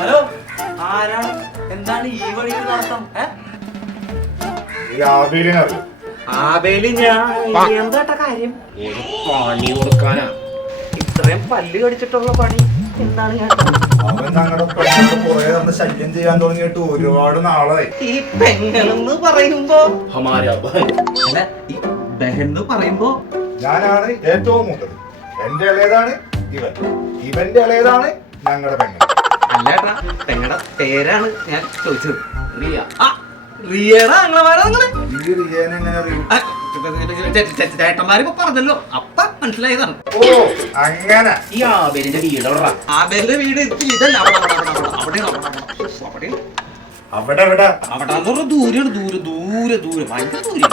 Hello, ആരാണ്? എന്താണ് ഈ വഴിയിൽ നടത്തം? എന്താ കാര്യം? പണി കൊടുക്കാനാ. ഇത്രയും പല്ല് കടിച്ചിട്ടുള്ള പണി എന്താണ്? ഞാൻ അവൻ ഞങ്ങളുടെ പെണ്ണോട് കുറെ തന്ന് ശല്യം ചെയ്യാൻ തുടങ്ങിയിട്ട് ഒരുപാട് നാളായി. ഈ പെങ്ങളെന്ന് പറയുമ്പോ അല്ല, ഈ ബഹന്ന് പറയുമ്പോ ഞാനാണ് ഏറ്റവും മൂത്തത്. എന്റെ ഇളയതാണ് ഇവൻ, ഇവന്റെ ഇളയതാണ് ഞങ്ങളുടെ പെങ്ങൾ. അല്ലേട്ടാ, പെങ്ങളുടെ പേരാണ് ഞാൻ ചോദിച്ചത്. റിയ. റിയയുടെ ആങ്ങളമാരാ നിങ്ങള്? ഈ റിയേനെ എങ്ങനെ അറിയും? ചേട്ടന്മാരിപ്പോ പറഞ്ഞല്ലോ, അപ്പ മനസ്സിലായതാണ്. ഓ അങ്ങനെ. ഈ ആബേലിന്റെ വീട് എവിടെടാ? ആബേലിന്റെ വീട് ഇതല്ല, അവിടെ എവിടെ? അവിടെ ദൂരെ ഭയങ്കര ദൂരം.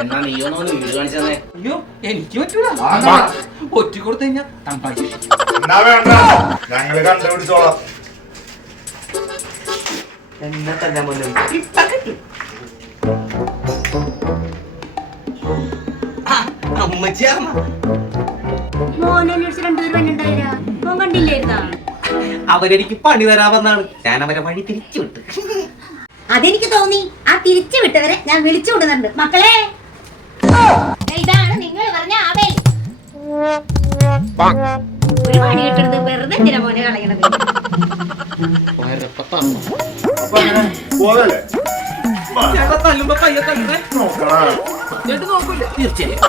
എന്നാ നീ ഒന്ന് വീട് കാണിച്ചേ. അയ്യോ, എനിക്ക് പറ്റൂല. ഒറ്റ കൊടുത്തു കഴിഞ്ഞാ തമ്പായി. എന്നാ വേണ്ട, ഞങ്ങള് കണ്ടുപിടിച്ചോളാം. എന്നെ തന്നെ മുന്നിൽ ഇപ്പ കിട്ടും. അമ്മച്ചിയാർമ്മ അവരെനിക്ക് പണി തരാമെന്നാണ്. ഞാൻ അവരെ വഴി തിരിച്ചു വിട്ടു. അതെനിക്ക് തോന്നി. ആ തിരിച്ചു വിട്ടവരെ ഞാൻ വിളിച്ചു കൊണ്ടുവന്നുണ്ട്. മക്കളെ, ഇതാണ് നിങ്ങൾ പറഞ്ഞ ആബേൽ. ഒരു പണി കിട്ടുന്നത് വെറുതെ എന്തിനാ മോനെ കളയണത്? പോകല്ലേ? ചേട്ടാ തല്ലുമ്പോ പയ്യെ തല്ലുന്നേ. നോക്കണ ചേട്ടൻ നോക്കൂല? തീർച്ചയായും.